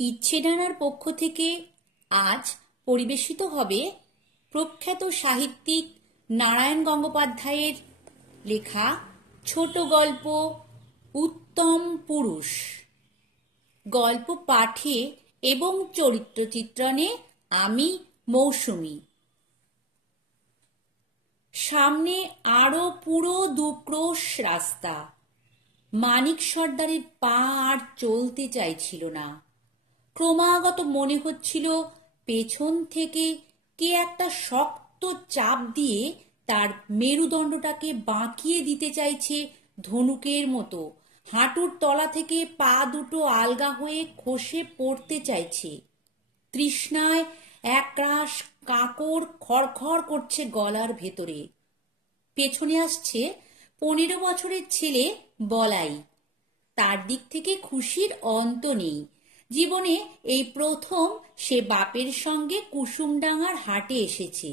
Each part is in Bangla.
ইচ্ছে ডানার পক্ষ থেকে আজ পরিবেশিত হবে প্রখ্যাত সাহিত্যিক নারায়ণ গঙ্গোপাধ্যায়ের লেখা ছোট গল্প উত্তম পুরুষ। গল্প পাঠে এবং চরিত্র চিত্রণে আমি মৌসুমী। সামনে আরো পুরো 2 ক্রোশ রাস্তা। মানিক সর্দারের পা আর চলতে চাইছিল না। ক্রমাগত মনে হচ্ছিল পেছন থেকে কে একটা শক্ত চাপ দিয়ে তার মেরুদণ্ডটাকে বাঁকিয়ে দিতে চাইছে ধনুকের মতো। হাঁটুর তলা থেকে পা দুটো আলগা হয়ে খসে পড়তে চাইছে। তৃষ্ণায় একরাশ কাকর খড়খড় করছে গলার ভেতরে। পেছনে আসছে 15 বছরের ছেলে বলাই। তার দিক থেকে খুশির অন্ত নেই। জীবনে এই প্রথম সে বাপের সঙ্গে কুসুমডাঙ্গার হাটে এসেছে।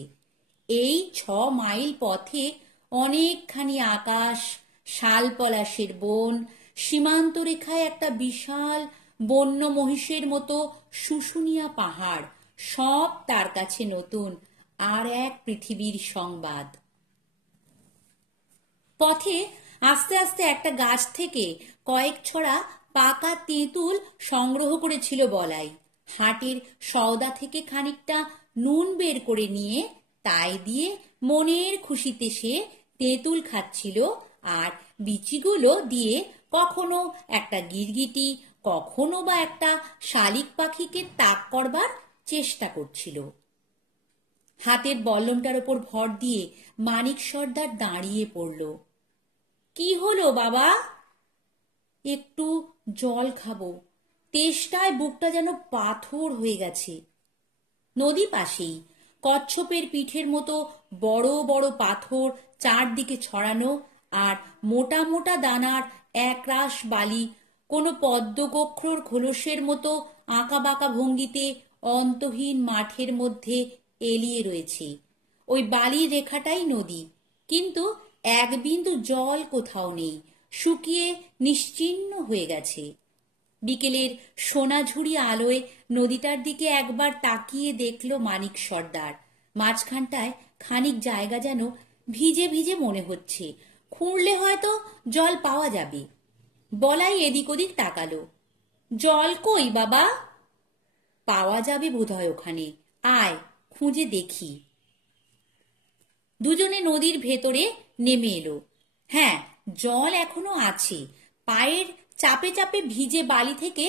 এই 6 মাইল পথে অনেকখানি আকাশ, শাল পলাশের বন, সীমান্ত রেখায় একটা বিশাল বন্য মহিষের মতো শুশুনিয়া পাহাড়, সব তার কাছে নতুন আর এক পৃথিবীর সংবাদ। পথে আস্তে আস্তে একটা গাছ থেকে কয়েক ছড়া পাকা তেঁতুল সংগ্রহ করেছিল বলাই। হাটের সওদা থেকে খানিকটা নুন বের করে নিয়ে তাই দিয়ে মনের খুশিতে সে তেঁতুল খাচ্ছিল আর বিচিগুলো দিয়ে কখনো একটা গিরগিটি, কখনো বা একটা শালিক পাখিকে তাক করবার চেষ্টা করছিল। হাতের বল্লমটার ওপর ভর দিয়ে মানিক সর্দার দাঁড়িয়ে পড়ল। কি হলো বাবা? একটু জল খাবো। তেষ্টায় বুকটা যেন পাথর হয়ে গেছে। নদী পাশেই, কচ্ছপের পিঠের মতো বড় বড় পাথর চারদিকে ছড়ানো, আর মোটা মোটা দানার একরাশ বালি কোনো পদ্মগোখ্রর খোলসের মতো আঁকাবাঁকা ভঙ্গিতে অন্তহীন মাঠের মধ্যে এলিয়ে রয়েছে। ওই বালির রেখাটাই নদী, কিন্তু এক বিন্দু জল কোথাও নেই, শুকিয়ে নিশ্চিহ্ন হয়ে গেছে। বিকেলের সোনাঝুরি আলোয় নদীটার দিকে একবার তাকিয়ে দেখল মানিক সর্দার। মাঝখানটায় খানিক জায়গা যেন ভিজে ভিজে মনে হচ্ছে, খুঁড়লে হয়তো জল পাওয়া যাবে। বলাই এদিক ওদিক তাকালো। জল কই বাবা? পাওয়া যাবে বোধহয় ওখানে, আয় খুঁজে দেখি। দুজনে নদীর ভেতরে নেমে এলো। হ্যাঁ, জল এখনো আছে। পায়ের চাপে চাপে ভিজে বালি থেকে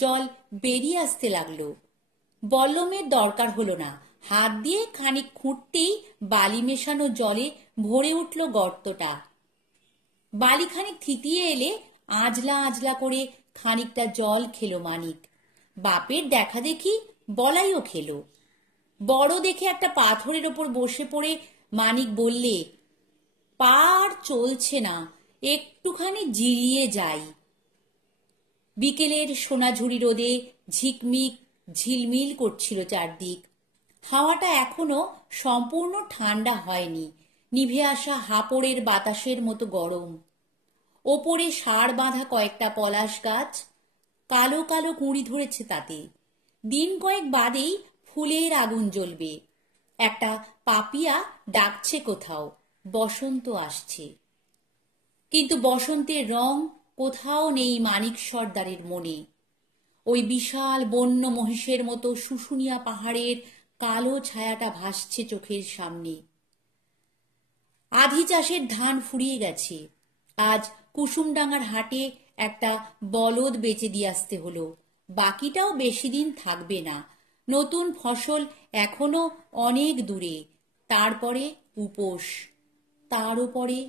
জল বেরিয়ে আসতে লাগলো। বল্লমের দরকার হলো না। হাত দিয়ে খানিক খুঁড়তেই বালি মেশানো জলে ভরে উঠল গর্তটা। বালি খানিক থিতিয়ে এলে আজলা আজলা করে খানিকটা জল খেলো মানিক। বাপের দেখা দেখি বলাইও খেলো। বড় দেখে একটা পাথরের ওপর বসে পড়ে মানিক বললে, পা আর চলছে না, একটুখানি জিরিয়ে যাই। বিকেলের সোনাঝুরি রোদে ঝিকমিক ঝিলমিল করছিল চারদিক। হাওয়াটা এখনো সম্পূর্ণ ঠান্ডা হয়নি, নিভে আসা হাপড়ের বাতাসের মতো গরম। ওপরে সার বাঁধা কয়েকটা পলাশ গাছ, কালো কালো কুঁড়ি ধরেছে তাতে। দিন কয়েক বাদেই ফুলের আগুন জ্বলবে। একটা পাপিয়া ডাকছে কোথাও, বসন্ত আসছে। কিন্তু বসন্তের রং কোথাও নেই মানিক সর্দারের মনে। ওই বিশাল বন্য মহিষের মতো শুশুনিয়া পাহাড়ের কালো ছায়াটা ভাসছে চোখের সামনে। আধি চাষের ধান ফুরিয়ে গেছে। আজ কুসুমডাঙ্গার হাটে একটা বলদ বেচে দিয়ে আসতে হলো। বাকিটাও বেশি দিন থাকবে না। নতুন ফসল এখনো অনেক দূরে। তারপরে উপোস, তারও পরে।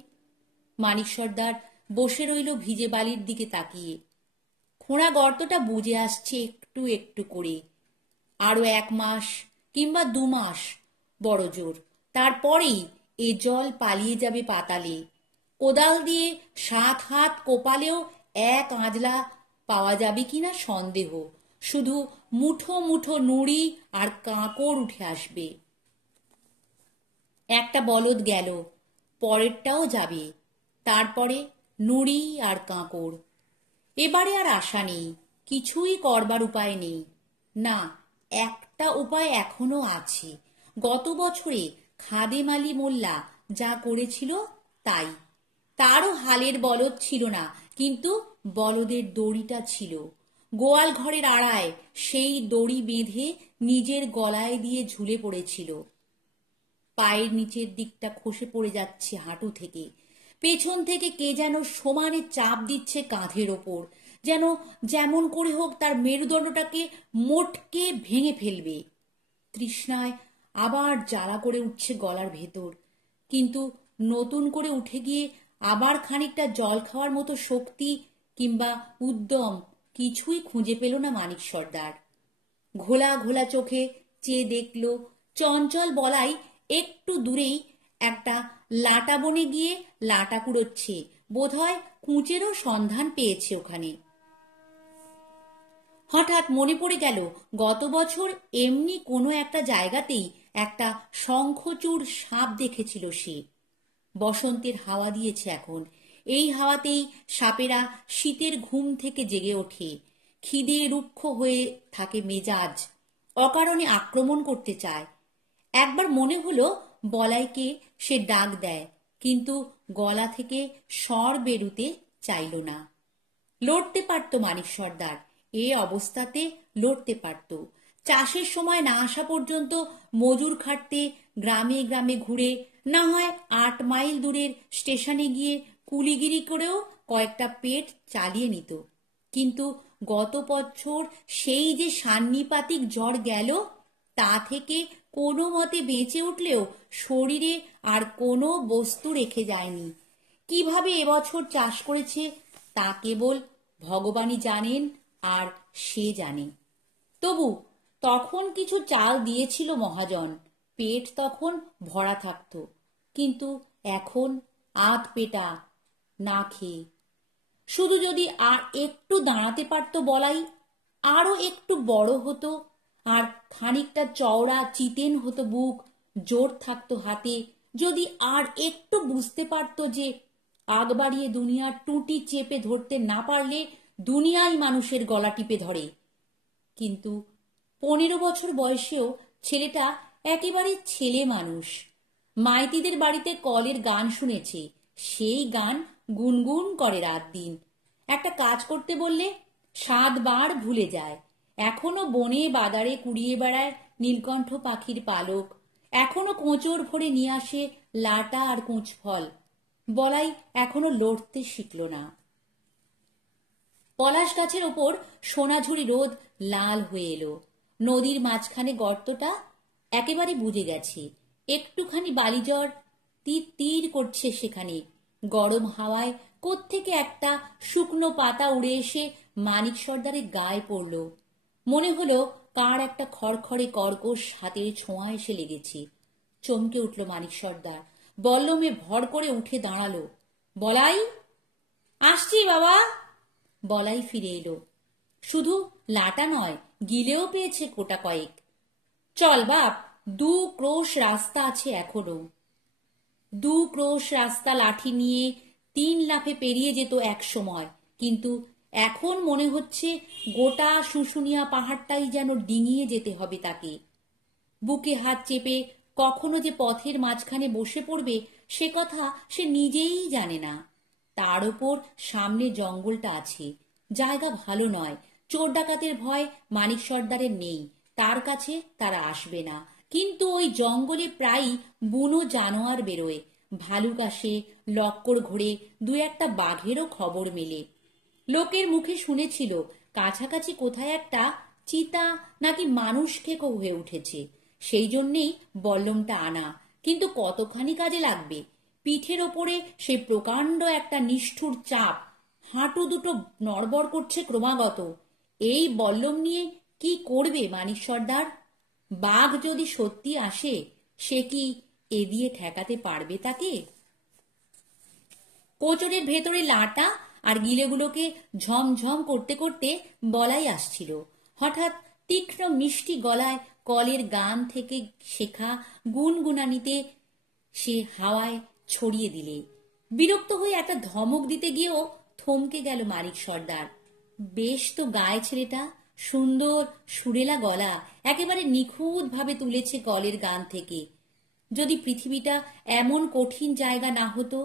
মানিক সর্দার বসে রইল ভিজে বালির দিকে তাকিয়ে। খোঁড়া গর্তটা বুজে আসছে একটু একটু করে। আরো 1 মাস কিংবা 2 মাস বড় জোর, তারপরেই এ জল পালিয়ে যাবে পাতালে। কোদাল দিয়ে 7 হাত কোপালেও এক আঁজলা পাওয়া যাবে কিনা সন্দেহ। শুধু মুঠো মুঠো নুড়ি আর কাঁকর উঠে আসবে। একটা বলদ গেল, পরেরটাও যাবে। তারপরে নুড়ি আর কাঁকর। এবারে আর আশা নেই। কিছুই করবার উপায় নেই। না, একটা উপায় এখনো আছে। গত বছরে খাদেম আলী মোল্লা যা করেছিল তাই। তারও হালের বলদ ছিল না, কিন্তু বলদের দড়িটা ছিল। গোয়াল ঘরের আড়ায় সেই দড়ি বেঁধে নিজের গলায় দিয়ে ঝুলে পড়েছিল। পায়ের নিচের দিকটা খসে পড়ে যাচ্ছে হাঁটু থেকে। পেছন থেকে কে যেন সমানে চাপ দিচ্ছে কাঁধের ওপর, যেন যেমন করে হোক তার মেরুদণ্ডটাকে মোটকে ভেঙে ফেলবে। তৃষ্ণায় আবার জ্বালা করে উঠছে গলার ভেতর, কিন্তু নতুন করে উঠে গিয়ে আবার খানিকটা জল খাওয়ার মতো শক্তি কিংবা উদ্যম কিছুই খুঁজে পেল না মানিক সর্দার। ঘোলা ঘোলা চোখে চেয়ে দেখল চঞ্চল বলাই একটু দূরেই একটা লাটা বনে গিয়ে লাটা কুড়োচ্ছে। বোধহয় কুঁচেরও সন্ধান পেয়েছে ওখানে। হঠাৎ মনে পড়ে গেল গত বছর এমনি কোনো একটা জায়গাতেই একটা শঙ্খচূড় সাপ দেখেছিল সে। বসন্তের হাওয়া দিয়েছে এখন, এই হাওয়াতেই সাপেরা শীতের ঘুম থেকে জেগে ওঠে। খিদে রুক্ষ হয়ে থাকে মেজাজ, অকারণে আক্রমণ করতে চায়। একবার মনে হলো বলাইকে সে ডাক দেয়, কিন্তু গলা থেকে স্বর বেরুতে চাইল না। লড়তে পারত মানিক সর্দার, এ অবস্থাতে লড়তে পারত। চাষের সময় না আসা পর্যন্ত মজুর খাটতে গ্রামে গ্রামে ঘুরে, না হয় 8 মাইল দূরের স্টেশনে গিয়ে কুলিগিরি করেও কয়েকটা পেট চালিয়ে নিত। কিন্তু গত বছর সেই যে সান্নিপাতিক জ্বর গেল, তা থেকে কোনো মতে বেঁচে উঠলেও শরীরে আর কোনো বস্তু রেখে যায়নি। কিভাবে এবছর চাষ করেছে তা কেবল ভগবানই জানেন, আর সে জানে। তবু তখন কিছু চাল দিয়েছিল মহাজন, পেট তখন ভরা থাকত। কিন্তু এখন আধ পেটা, না খেয়ে। শুধু যদি আর একটু দাঁড়াতে পারত বলাই, আরো একটু বড় হতো, আর খানিকটা চওড়া চিতেন হতো বুক, জোর থাকতো হাতে, যদি আর একটু বুঝতে পারত যে আগ বাড়িয়ে দুনিয়ার টুটি চেপে ধরতে না পারলে দুনিয়াই মানুষের গলা টিপে ধরে। কিন্তু 15 বছর বয়সেও ছেলেটা একেবারে ছেলে মানুষ। মাইতিদের বাড়িতে কলের গান শুনেছে, সেই গান গুনগুন করে রাত দিন। একটা কাজ করতে বললে 7 বার ভুলে যায়। এখনো বনে বাদারে কুড়িয়ে বেড়ায় নীলকণ্ঠ পাখির পালক, এখনো কোঁচর ভরে নিয়ে আসে লাটা আর কুঁচ ফল। বলাই এখনো লড়তে শিখল না। পলাশ গাছের ওপর সোনাঝুরি রোদ লাল হয়ে এলো। নদীর মাঝখানে গর্তটা একেবারে বুঝে গেছে। একটুখানি বালিজড় তীর তীর করছে সেখানে। গরম হাওয়ায় কোত্থেকে একটা শুকনো পাতা উড়ে এসে মানিক সর্দারের গায়ে পড়ল। মনে হলো কার একটা খড়খড়ে কর্কশ হাতের ছোঁয়া এসে লেগেছে। চমকে উঠল মানিক সর্দার, বল্লমে ভর করে উঠে দাঁড়ালো। বলাই, আসছি বাবা। বলাই ফিরে এলো। শুধু লাটা নয়, গিলেও পেয়েছে কোটা কয়েক। চল বাপ, 2 ক্রোশ রাস্তা আছে এখনো। 2 ক্রোশ রাস্তা লাঠি নিয়ে 3 লাফে পেরিয়ে যেত এক সময়, কিন্তু এখন মনে হচ্ছে গোটা শুশুনিয়া পাহাড়টাই যেন ডিঙিয়ে যেতে হবে তাকে। বুকে হাত চেপে কখনো যে পথের মাঝখানে বসে পড়বে সে কথা সে নিজেই জানে না। তার উপর সামনে জঙ্গলটা আছে, জায়গা ভালো নয়। চোর ডাকাতের ভয় মানিক সর্দারের নেই, তার কাছে তারা আসবে না। কিন্তু ওই জঙ্গলে প্রায়ই বুনো জানোয়ার বেরোয়, ভালুক আসে, লক্কর ঘোরে, 2-1টা বাঘেরও খবর মেলে। লোকের মুখে শুনেছিল কাছাকাছি কোথায় একটা চিতা নাকি মানুষ খেকো হয়ে উঠেছে। সেই জন্যেই বল্লমটা আনা, কিন্তু কতখানি কাজে লাগবে। পিঠের ওপরে সেই প্রকাণ্ড একটা নিষ্ঠুর চাপ, হাঁটু দুটো নড়বড় করছে ক্রমাগত। এই বল্লম নিয়ে কি করবে মানিক সর্দার? বাঘ যদি সত্যি আসে, সে কি এ দিয়ে ঠেকাতে পারবে তাকে? কোচরের ভেতরে লাটা আর গিলেগুলোকে ঝমঝম করতে করতে বলাই আসছিল। হঠাৎ তীক্ষ্ণ মিষ্টি গলায় কলের গান থেকে শেখা গুনগুনানিতে সে হাওয়ায় ছড়িয়ে দিলে। বিরক্ত হয়ে একটা ধমক দিতে গিয়েও থমকে গেল মানিক সর্দার। বেশ তো গায়ে ছেলেটা, সুন্দর সুরেলা গলা, একেবারে নিখুঁতভাবে তুলেছে গলের গান থেকে। যদি পৃথিবীটা এমন কঠিন জায়গা না হতো,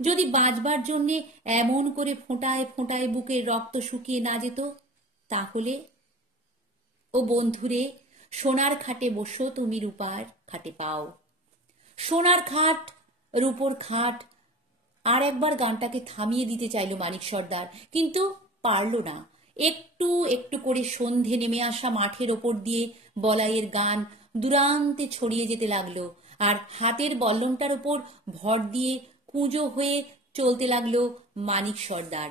যদি বাঁচবার জন্যে এমন করে ফোঁটায় ফোঁটায় বুকের রক্ত শুকিয়ে না যেত, তাহলে ও বন্ধুরে, সোনার খাটে বসো তুমি রূপার খাটে পাও। সোনার খাট, রূপোর খাট। আর একবার গানটাকে থামিয়ে দিতে চাইল মানিক সর্দার, কিন্তু পারল না। একটু একটু করে সন্ধে নেমে আসা মাঠের ওপর দিয়ে বলাইয়ের গান দূরান্তে ছড়িয়ে যেতে লাগলো, আর হাতের বল্লমটার ওপর ভর দিয়ে কুঁজো হয়ে চলতে লাগলো মানিক সর্দার।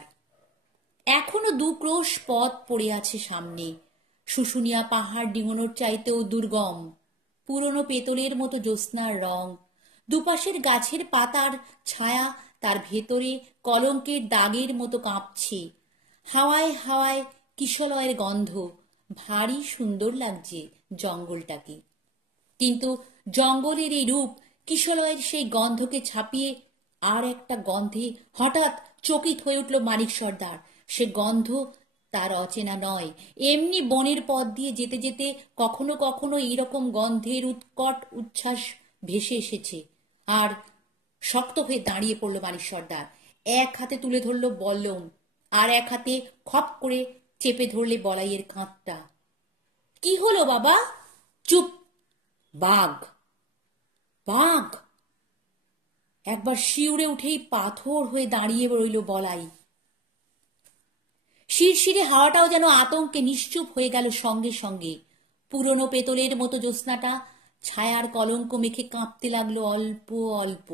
এখনো 2 ক্রোশ পথ পড়ে আছে সামনে। শুশুনিয়া পাহাড় ডিঙোনোর চাইতেও দুর্গম। পুরনো পেতলের মতো জ্যোৎস্নার রং, দুপাশের গাছের পাতার ছায়া তার ভেতরে কলঙ্কের দাগের মতো কাঁপছে। হাওয়ায় হাওয়ায় কিশলয়ের গন্ধ। ভারী সুন্দর লাগছে জঙ্গলটাকে। কিন্তু জঙ্গলের এই রূপ, কিশলয়ের সেই গন্ধকে ছাপিয়ে আর একটা গন্ধে হঠাৎ চকিত হয়ে উঠল মানিক সর্দার। সে গন্ধ তার অচেনা নয়। এমনি বনের পথ দিয়ে যেতে যেতে কখনো কখনো এইরকম গন্ধের উৎকট উচ্ছ্বাস ভেসে এসেছে। আর শক্ত হয়ে দাঁড়িয়ে পড়ল মানিক সর্দার। এক হাতে তুলে ধরল বল্লম, আর এক হাতে খপ করে চেপে ধরলে বলাইয়ের কাঁধটা। কি হলো বাবা? চুপ! বাঘ! বাঘ! একবার শিউরে উঠেই পাথর হয়ে দাঁড়িয়ে রইল বলাই। শিরশিরে হাওয়াটাও যেন আতঙ্কে নিশ্চুপ হয়ে গেল সঙ্গে সঙ্গে। পুরনো পেতলের মতো জ্যোৎস্নাটা ছায়ার কলঙ্ক মেখে কাঁপতে লাগলো অল্প অল্প।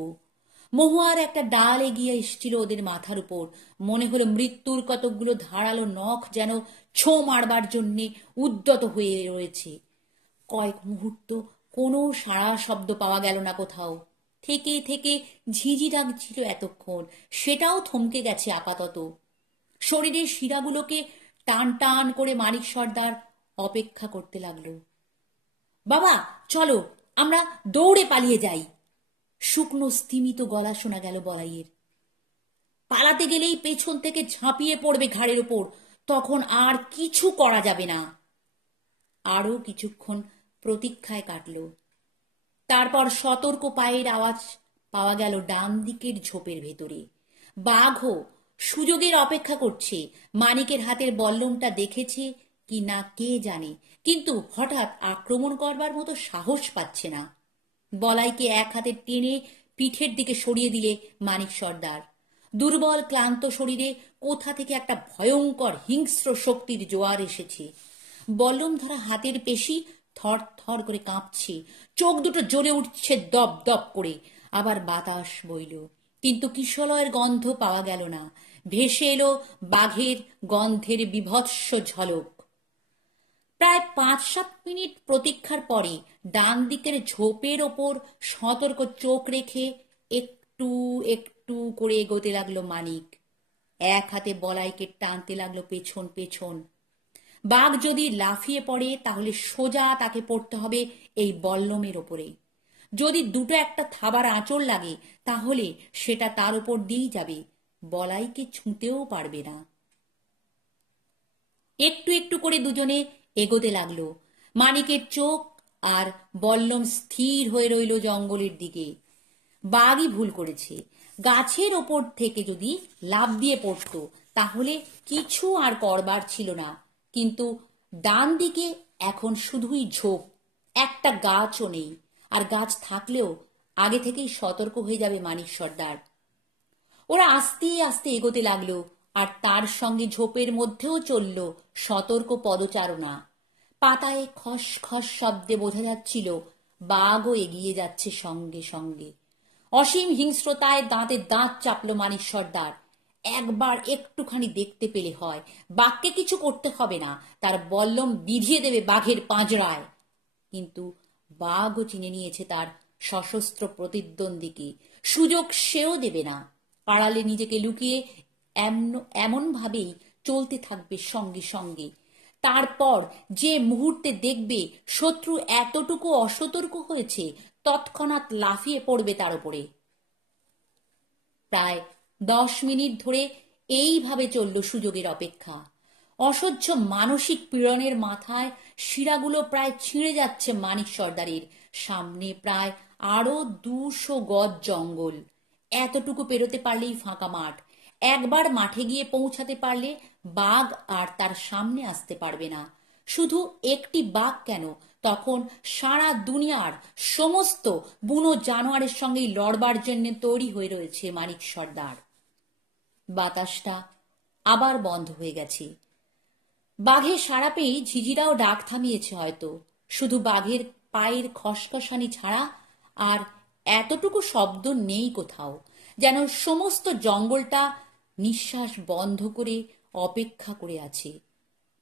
মহুয়ার একটা ডাল এগিয়ে এসেছিল ওদের মাথার উপর। মনে হলো মৃত্যুর কতকগুলো ধারালো নখ যেন ছো মারবার জন্যে উদ্যত হয়ে রয়েছে। কয়েক মুহূর্ত কোনো সাড়া শব্দ পাওয়া গেল না কোথাও। থেকে থেকে ঝিঝি ডাকছিল এতক্ষণ, সেটাও থমকে গেছে আপাতত। শরীরের শিরাগুলোকে টান টান করে মানিক সর্দার অপেক্ষা করতে লাগলো। বাবা চলো, আমরা দৌড়ে পালিয়ে যাই। শুকনো স্থিমিত গলা শোনা গেল বলাইয়ের। পালাতে গেলেই পেছন থেকে ঝাঁপিয়ে পড়বে ঘাড়ের ওপর, তখন আর কিছু করা যাবে না। আরো কিছুক্ষণ প্রতীক্ষায় কাটল। তারপর সতর্ক পায়ের আওয়াজ পাওয়া গেল ডান দিকের ঝোপের ভেতরে। বাঘও সুযোগের অপেক্ষা করছে। মানিকের হাতের বল্লমটা দেখেছে কি না কে জানে, কিন্তু হঠাৎ আক্রমণ করবার মতো সাহস পাচ্ছে না। বলাইকে এক হাতে টেনে পিঠের দিকে সরিয়ে দিলে মানিক সর্দার। দুর্বল ক্লান্ত শরীরে কোথা থেকে একটা ভয়ঙ্কর হিংস্র শক্তির জোয়ার এসেছে। বল্লম ধরা হাতের পেশি থর থর করে কাঁপছে, চোখ দুটো জ্বলে উঠছে দপ দপ করে। আবার বাতাস বইল, কিন্তু কিশলয়ের গন্ধ পাওয়া গেল না। ভেসে এলো বাঘের গন্ধের বিভৎস ঝলক। প্রায় 5-7 মিনিট প্রতীক্ষার পরে ডান দিকের ঝোপের ওপর সতর্ক চোখ রেখে একটু একটু করে এগোতে লাগলো মানিক। এক হাতে বলাইকে টানতে লাগলো পেছন পেছন। বাঘ যদি লাফিয়ে পড়ে তাহলে সোজা তাকে পড়তে হবে এই বল্লমের ওপরে। যদি দুটো একটা থাবার আঁচড় লাগে তাহলে সেটা তার উপর দিয়েই যাবে, বলাইকে ছুঁতেও পারবে না। একটু একটু করে দুজনে এগোতে লাগলো। মানিকের চোখ আর বল্লম স্থির হয়ে রইল জঙ্গলের দিকে। বাঘই ভুল করেছে। গাছের ওপর থেকে যদি লাফ দিয়ে পড়ত তাহলে কিছু আর করবার ছিল না। কিন্তু ডান দিকে এখন শুধুই ঝোপ, একটা গাছও নেই। আর গাছ থাকলেও আগে থেকেই সতর্ক হয়ে যাবে মানিক সর্দার। ওরা আস্তে আস্তে এগোতে লাগলো, আর তার সঙ্গে ঝোপের মধ্যেও চলল সতর্ক পদচারণা। পাতায় খস খস শব্দে বোঝা যাচ্ছিল বাঘও এগিয়ে যাচ্ছে সঙ্গে সঙ্গে। অসীম হিংস্রতায় দাঁতে দাঁত চাপল মানিক সর্দার। একবার একটুখানি দেখতে পেলে হয়, বাঘকে কিছু করতে হবে না, তার বল্লম বিধিয়ে দেবে বাঘের পাঁজরায়। কিন্তু বাঘও চিনে নিয়েছে তার সশস্ত্র প্রতিদ্বন্দ্বীকে, সুযোগ সেও দেবে না। আড়ালে নিজেকে লুকিয়ে এমন ভাবেই চলতে থাকবে সঙ্গে সঙ্গে। তারপর যে মুহূর্তে দেখবে শত্রু এতটুকু অসতর্ক হয়েছে, তৎক্ষণাৎ লাফিয়ে পড়বে তার উপরে। প্রায় 10 মিনিট ধরে এইভাবে চলল সুযোগের অপেক্ষা। অসহ্য মানসিক পীড়নের মাথায় শিরাগুলো প্রায় ছিঁড়ে যাচ্ছে মানিক সর্দারের। সামনে প্রায় আরো 200 গজ জঙ্গল। এতটুকু পেরোতে পারলেই ফাঁকা মাঠ। একবার মাঠে গিয়ে পৌঁছাতে পারলে বাঘ আর তার সামনে আসতে পারবে না। শুধু একটি বাঘ কেন, তখন সারা দুনিয়ার সমস্ত বুনো জানোয়ারের সঙ্গেই লড়বার জন্য তৈরি হয়ে রয়েছে মানিক সর্দার। বাতাসটা আবার বন্ধ হয়ে গেছে। বাঘের সাড়া পেয়েই ঝিঝিরাও ডাক থামিয়েছে হয়তো। শুধু বাঘের পায়ের খসখসানি ছাড়া আর এতটুকু শব্দ নেই কোথাও। যেন সমস্ত জঙ্গলটা নিঃশ্বাস বন্ধ করে অপেক্ষা করে আছে।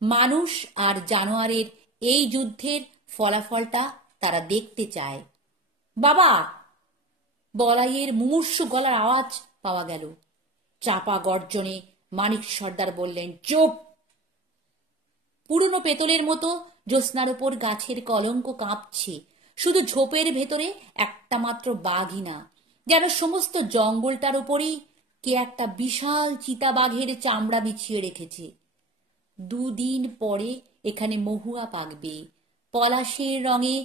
মানুষ আর জানোয়ারের এই যুদ্ধের ফলাফলটা তারা দেখতে চায়। বাবা! বলাইয়ের মুমূর্ষু গলার আওয়াজ পাওয়া গেল। চাপা গর্জনে মানিক সর্দার বললেন, চুপ! পুরনো পেতলের মতো জ্যোৎস্নার ওপর গাছের কলঙ্ক কাঁপছে। শুধু ঝোপের ভেতরে একটা মাত্র বাঘই না, যেন সমস্ত জঙ্গলটার উপরেই কে একটা বিশাল চিতাবাঘের চামড়া বিছিয়ে রেখেছে। 2 দিন পরে এখানে মহুয়া পাকবে। পলাশের রঙে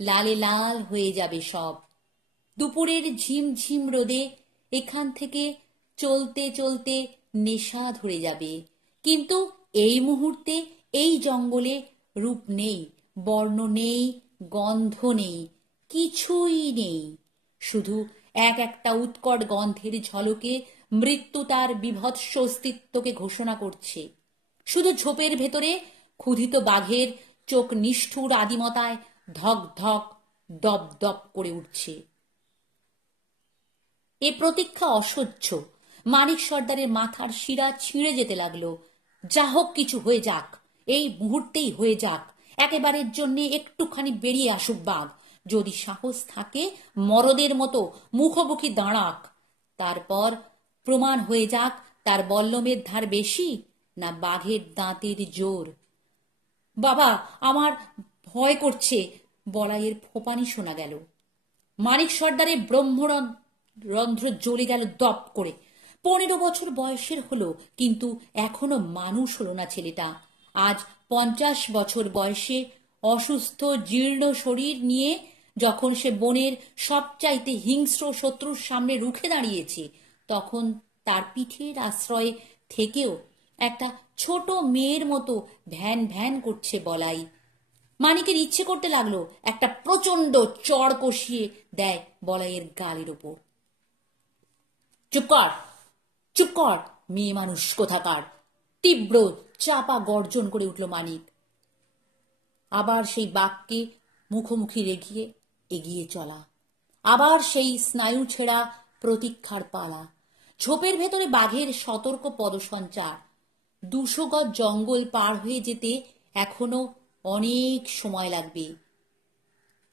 লালে লাল হয়ে যাবে সব। দুপুরের ঝিমঝিম রোদে এখান থেকে চলতে চলতে নেশা ধরে যাবে। কিন্তু এই মুহূর্তে এই জঙ্গলে রূপ নেই, বর্ণ নেই, গন্ধ নেই, কিছুই নেই। শুধু একটা উৎকট গন্ধের ঝলকে মৃত্যু তার বিভৎস অস্তিত্বকে ঘোষণা করছে। শুধু ঝোপের ভেতরে ক্ষুধিত বাঘের চোখ নিষ্ঠুর আদিমতায় ধক ধক দপ দপ করে উঠছে। এ প্রতীক্ষা অসহ্য। মানিক সর্দারের মাথার শিরা ছিঁড়ে যেতে লাগলো। যা হোক কিছু হয়ে যাক, এই মুহূর্তেই হয়ে যাক। একেবারের জন্য একটুখানি বেরিয়ে আসুক বাঘ। যদি সাহস থাকে মরদের মতো মুখোমুখি দাঁড়াক। তারপর প্রমাণ হয়ে যাক তার বল্লমের ধার বেশি না বাঘের দাঁতের জোর। বাবা, আমার ভয় করছে, বলাইয়ের ফোঁপানি শোনা গেল। মানিক সর্দারের ব্রহ্মরন্ধ্র জ্বলে গেল দপ করে। 15 বছর বয়সের হলো, কিন্তু এখনো মানুষ হলো না ছেলেটা। আজ 50 বছর বয়সে অসুস্থ জীর্ণ শরীর নিয়ে যখন সে বনের সবচাইতে হিংস্র শত্রুর সামনে রুখে দাঁড়িয়েছে, তখন তার পিঠের আশ্রয়ে থেকেও একটা ছোট মেয়ের মতো ভ্যান ভ্যান করছে বলাই। মানিকের ইচ্ছে করতে লাগলো একটা প্রচন্ড চড় কষিয়ে দেয় বলাইয়ের গালের ওপর। চুপ কর, চুপ কর, মেয়ে মানুষ কোথাকার! তীব্র চাপা গর্জন করে উঠল মানিক। আবার সেই বাঘকে মুখোমুখি রেখে এগিয়ে চলা, আবার সেই স্নায়ু ছেঁড়া প্রতীক্ষার পালা। ঝোপের ভেতরে বাঘের সতর্ক পদসঞ্চার। 200 গজ জঙ্গল পার হয়ে যেতে এখনো অনেক সময় লাগবে।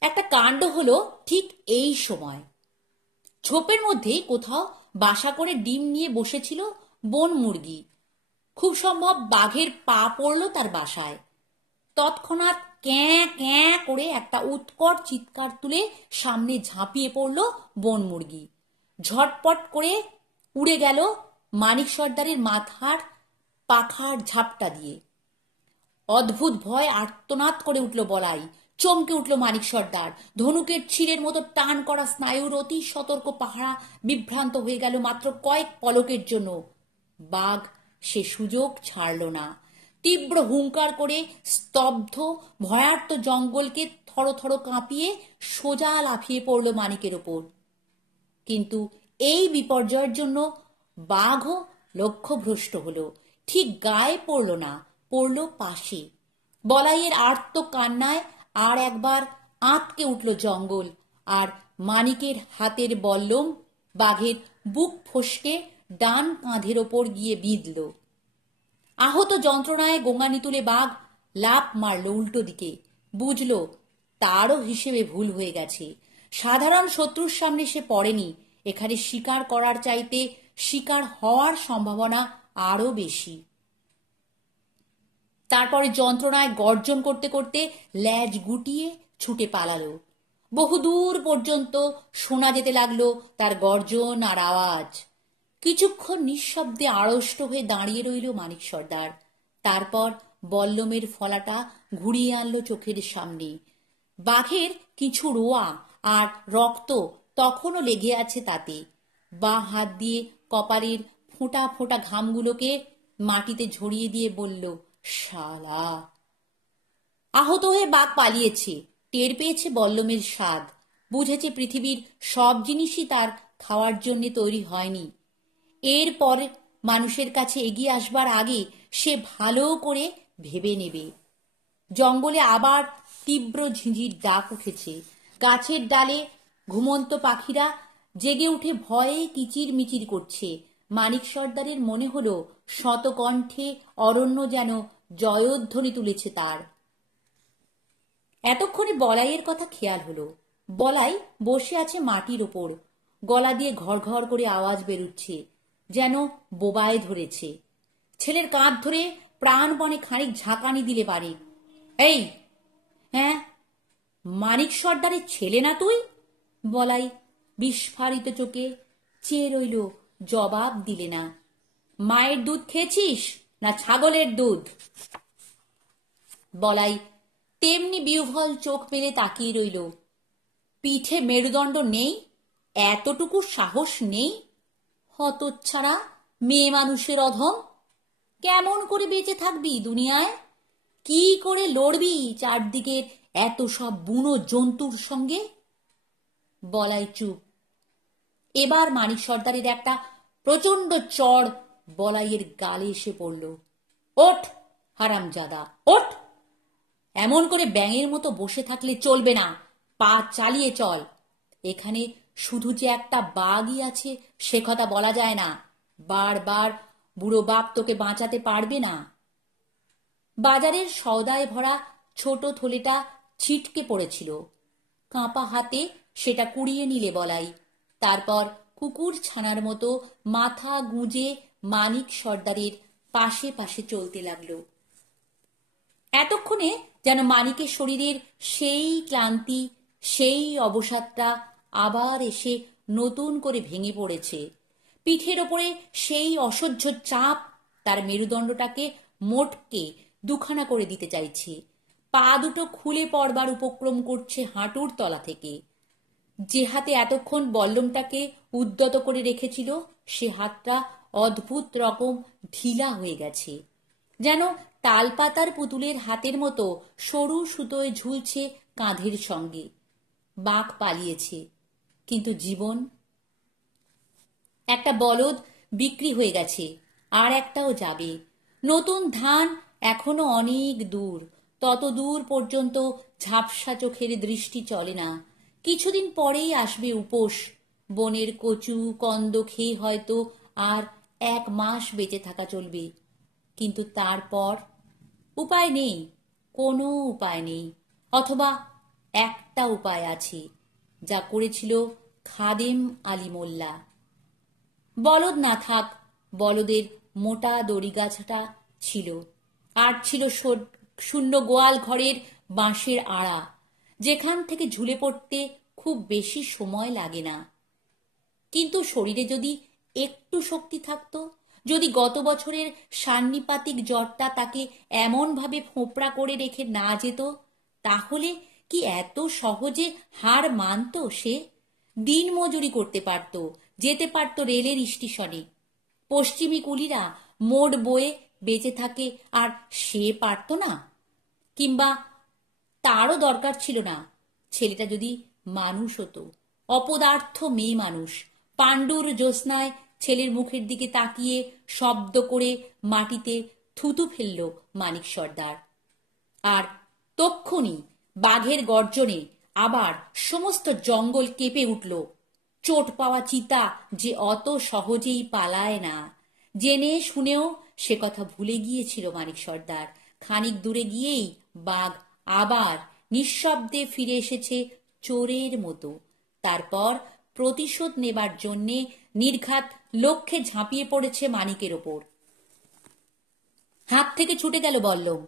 একটা কাণ্ড হলো ঠিক এই সময়। ঝোপের মধ্যে কোথাও বাসা করে ডিম নিয়ে বসেছিল বন মুরগি। খুব সম্ভব বাঘের পা পড়ল তার বাসায়। তৎক্ষণাৎ ক্যাঁ ক্যাঁ করে একটা উৎকট চিৎকার তুলে সামনে ঝাঁপিয়ে পড়ল বন মুরগি। ঝটপট করে উড়ে গেল মানিক সর্দারের মাথার পাখার ঝাপটা দিয়ে। অদ্ভুত ভয় আর্তনাদ করে উঠল বলাই। চমকে উঠল মানিক সর্দার। ধনুকের ছিরের মতো টান করা স্নায়ুর অতি সতর্ক পাহারা বিভ্রান্ত হয়ে গেল মাত্র কয়েক পলকের জন্য। বাঘ সে সুযোগ ছাড়ল না। তীব্র হুঙ্কার করে স্তব্ধ ভয়ার্ত জঙ্গলকে থরথর কাঁপিয়ে সোজা লাফিয়ে পড়ল মানিকের ওপর। কিন্তু এই বিপর্যয়ের জন্য বাঘও লক্ষ্যভ্রষ্ট হল। ঠিক গায়ে পড়ল না, পড়ল পাশে। বলাইয়ের আর্ত কান্নায় আর একবার আঁতকে উঠল জঙ্গল, আর মানিকের হাতের বল্লম বাঘের বুক ফসকে ডান কাঁধের ওপর গিয়ে বিঁধল। আহত যন্ত্রণায় গোঙানি তুলে বাঘ লাফ মারল উল্টো দিকে। বুঝল তারও হিসেবে ভুল হয়ে গেছে। সাধারণ শত্রুর সামনে সে পড়েনি। এখানে শিকার করার চাইতে শিকার হওয়ার সম্ভাবনা আরো বেশি। তারপরে যন্ত্রণায় গর্জন করতে করতে ল্যাজ গুটিয়ে ছুটে পালালো। বহুদূর পর্যন্ত শোনা যেতে লাগলো তার গর্জন আর আওয়াজ। কিছুক্ষণ নিঃশব্দে আড়ষ্ট হয়ে দাঁড়িয়ে রইল মানিক সর্দার। তারপর বল্লমের ফলাটা ঘুরিয়ে আনলো চোখের সামনে। বাঘের কিছু রোয়া আর রক্ত তখনও লেগে আছে তাতে। বাঁ হাত দিয়ে কপালের ফোঁটা ফোঁটা ঘামগুলোকে মাটিতে ঝরিয়ে দিয়ে বলল, শালা। আহত হয়ে বাঘ পালিয়েছে। টের পেয়েছে বল্লমের স্বাদ, বুঝেছে পৃথিবীর সব জিনিসই তার খাওয়ার জন্য তৈরি হয়নি। এরপর মানুষের কাছে এগিয়ে আসবার আগে সে ভালো করে ভেবে নেবে। জঙ্গলে আবার তীব্র ঝিঁঝির ডাক উঠেছে। গাছের ডালে ঘুমন্ত পাখিরা জেগে উঠে ভয়ে কিচির মিচির করছে। মানিক সর্দারের মনে হলো শতকণ্ঠে অরণ্য যেন জয়ধ্বনি তুলেছে তার। এতক্ষণে বলাইয়ের কথা খেয়াল হলো। বলাই বসে আছে মাটির ওপর, গলা দিয়ে ঘর ঘর করে আওয়াজ বেরুচ্ছে, যেন বোবায় ধরেছে। ছেলের কাঁধ ধরে প্রাণপণে খানিক ঝাঁকানি দিলে পারে। এই, হ্যাঁ, মানিক সর্দারের ছেলে না তুই? বলাই বিস্ফারিত চোখে চেয়ে রইল, জবাব দিলে না। মায়ের দুধ খেয়েছিস না ছাগলের দুধ? বলাই তেমনি বিহ্বল চোখ মেলে তাকিয়ে রইল। পিঠে মেরুদণ্ড নেই, এতটুকু সাহস নেই? হতচ্ছাড়া মেয়ে মানুষের অধম! কেমন করে বেঁচে থাকবি দুনিয়ায়? কি করে লড়বি চারদিকের এত সব বুনো জন্তুর সঙ্গে? বলাই চুপ। এবার মানিক সর্দারের একটা প্রচন্ড চড় বলাইয়ের গালে এসে পড়ল। ওঠ হারামজাদা, ওঠ! এমন করে ব্যাঙের মতো বসে থাকলে চলবে না, পা চালিয়ে চল। এখানে শুধু যে একটা বাঘই আছে সে কথা বলা যায় না। বারবার বুড়ো বাপ তোকে বাঁচাতে পারবে না। বাজারের সওদায় ভরা ছোট থলেটা ছিটকে পড়েছিল। কাঁপা হাতে সেটা কুড়িয়ে নিলে বলাই। তারপর কুকুর ছানার মতো মাথা গুঁজে মানিক সর্দারের পাশে পাশে চলতে লাগলো। এতক্ষণে যেন মানিকের শরীরের সেই ক্লান্তি, সেই অবসাদটা আবার এসে নতুন করে ভেঙে পড়েছে। পিঠের ওপরে সেই অসহ্য চাপ তার মেরুদণ্ডটাকে মোটকে দুখানা করে দিতে চাইছে। পা দুটো খুলে পড়বার উপক্রম করছে হাঁটুর তলা থেকে। যে হাতে এতক্ষণ বল্লমটাকে উদ্যত করে রেখেছিল সে হাতটা অদ্ভুত রকম ঢিলা হয়ে গেছে, যেন তালপাতার পুতুলের হাতের মতো সরু সুতোয় ঝুলছে কাঁধের সঙ্গে। বাঘ পালিয়েছে, কিন্তু জীবন? একটা বলদ বিক্রি হয়ে গেছে, আর একটাও যাবে। নতুন ধান এখনো অনেক দূর, তত দূর পর্যন্ত ঝাপসা চোখের দৃষ্টি চলে না। কিছুদিন পরেই আসবে উপোস। বনের কচু কন্দ খেয়ে হয়তো আর 1 মাস বেঁচে থাকা চলবে, কিন্তু তারপর উপায় নেই, কোনো উপায় নেই। অথবা একটা উপায় আছে, যা করেছিল খাদেম আলী মোল্লা। বলদ না থাক, বলদের মোটা দড়িগাছটা ছিল, আর ছিল শূন্য গোয়াল ঘরের বাঁশের আড়া, যেখান থেকে ঝুলে পড়তে খুব বেশি সময় লাগে না। কিন্তু শরীরে যদি একটু শক্তি থাকতো, যদি গত বছরের সান্নিপাতিক জ্বরটা তাকে এমনভাবে ফোঁপড়া করে রেখে না যেত, তাহলে কি এত সহজে হার মানত সে? দিন মজুরি করতে পারত, যেতে পারত রেলের স্টেশনে। পশ্চিমী কুলিরা মোড় বয়ে বেঁচে থাকে, আর সে পারত না? কিংবা তারও দরকার ছিল না। ছেলেটা যদি মানুষ হতো, অপদার্থ মেয়ে মানুষ। পাণ্ডুর জ্যোৎস্নায় ছেলের মুখের দিকে তাকিয়ে শব্দ করে মাটিতে থুতু ফেলল মানিক সর্দার। আর তক্ষুনি বাঘের গর্জনে আবার সমস্ত জঙ্গল কেঁপে উঠল। চোট পাওয়া চিতা যে অত সহজেই পালায় না, জেনে শুনেও সে কথা ভুলে গিয়েছিল মানিক সর্দার। খানিক দূরে গিয়েই বাঘ আবার নিঃশব্দে ফিরে এসেছে চোরের মতো। তারপর প্রতিশোধ নেবার জন্যে নির্ঘাত লক্ষ্যে ঝাঁপিয়ে পড়েছে মানিকের ওপর। হাত থেকে ছুটে গেল বল্লম,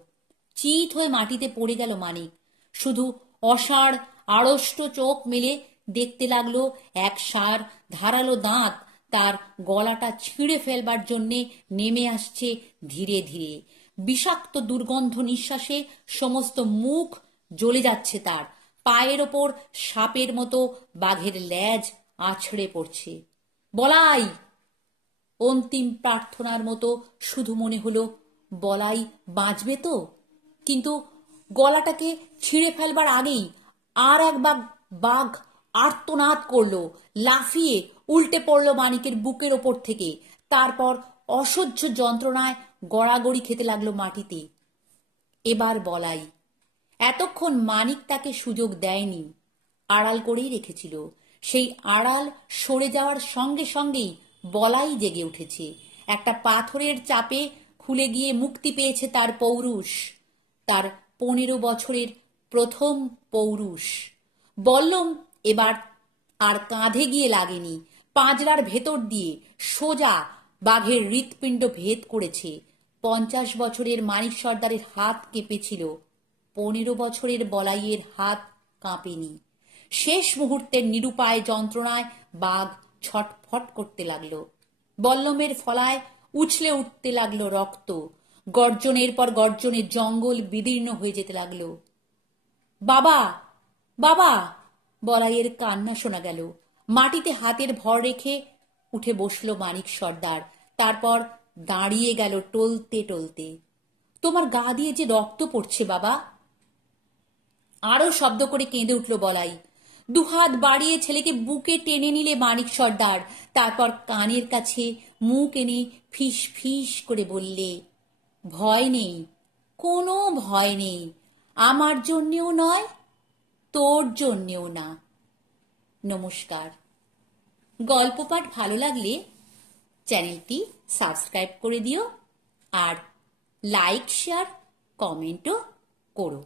চিত হয়ে মাটিতে পড়ে গেল মানিক। শুধু অসাড় আড়ষ্ট চোখ মেলে দেখতে লাগলো এক ষাঁড় ধারালো দাঁত তার গলাটা ছিঁড়ে ফেলবার জন্যে নেমে আসছে ধীরে ধীরে। বিষাক্ত দুর্গন্ধ নিঃশ্বাসে সমস্ত মুখ জ্বলে যাচ্ছে তার। পায়ের ওপর সাপের মতো বাঘের লেজ আছড়ে পড়ছে। বলাই! অন্তিম প্রার্থনার মতো শুধু মনে হলো বলাই বাঁচবে তো। কিন্তু গলাটাকে ছিঁড়ে ফেলবার আগেই আর এক বাঘ আর্তনাদ করলো, লাফিয়ে উল্টে পড়ল মানিকের বুকের ওপর থেকে। তারপর অসহ্য যন্ত্রণায় গড়াগড়ি খেতে লাগলো মাটিতে। এবার বলাই। এতক্ষণ মানিক তাকে সুযোগ দেয়নি, আড়াল করেই রেখেছিল। সেই আড়াল সরে যাওয়ার সঙ্গে সঙ্গেই বলাই জেগে উঠেছে। একটা পাথরের চাপে খুলে গিয়ে মুক্তি পেয়েছে তার পৌরুষ, তার 15 বছরের প্রথম পৌরুষ। বল্লম এবার আর কাঁধে গিয়ে লাগেনি, পাঁজরার ভেতর দিয়ে সোজা বাঘের হৃৎপিণ্ড ভেদ করেছে। 50 বছরের মানিক সর্দারের হাত কেঁপেছিল, 15 বছরের বলাইয়ের হাত কাঁপেনি। শেষ মুহূর্তের নিরুপায় যন্ত্রণায় বাঘ ছটফট করতে লাগলো। বল্লমের ফলায় উছলে উঠতে লাগলো রক্ত। গর্জনের পর গর্জনে জঙ্গল বিদীর্ণ হয়ে যেতে লাগলো। বাবা, বাবা! বলাইয়ের কান্না শোনা গেল। মাটিতে হাতের ভর রেখে উঠে বসলো মানিক সর্দার। তারপর দাঁড়িয়ে গেল টলতে টলতে। তোমার গা দিয়ে যে রক্ত পড়ছে বাবা! আরো শব্দ করে কেঁদে উঠল বলাই। দুহাত বাড়িয়ে ছেলেকে বুকে টেনে নিলে মানিক সর্দার। তারপর কানের কাছে মুখ এনে ফিস ফিস করে বললে, ভয় নেই, কোনো ভয় নেই, আমার জন্যেও নয়, তোর জন্যেও না। নমস্কার। গল্প পাঠ ভালো লাগলে চ্যানেলটি সাবস্ক্রাইব করে দিও আর লাইক, শেয়ার, কমেন্টও করো।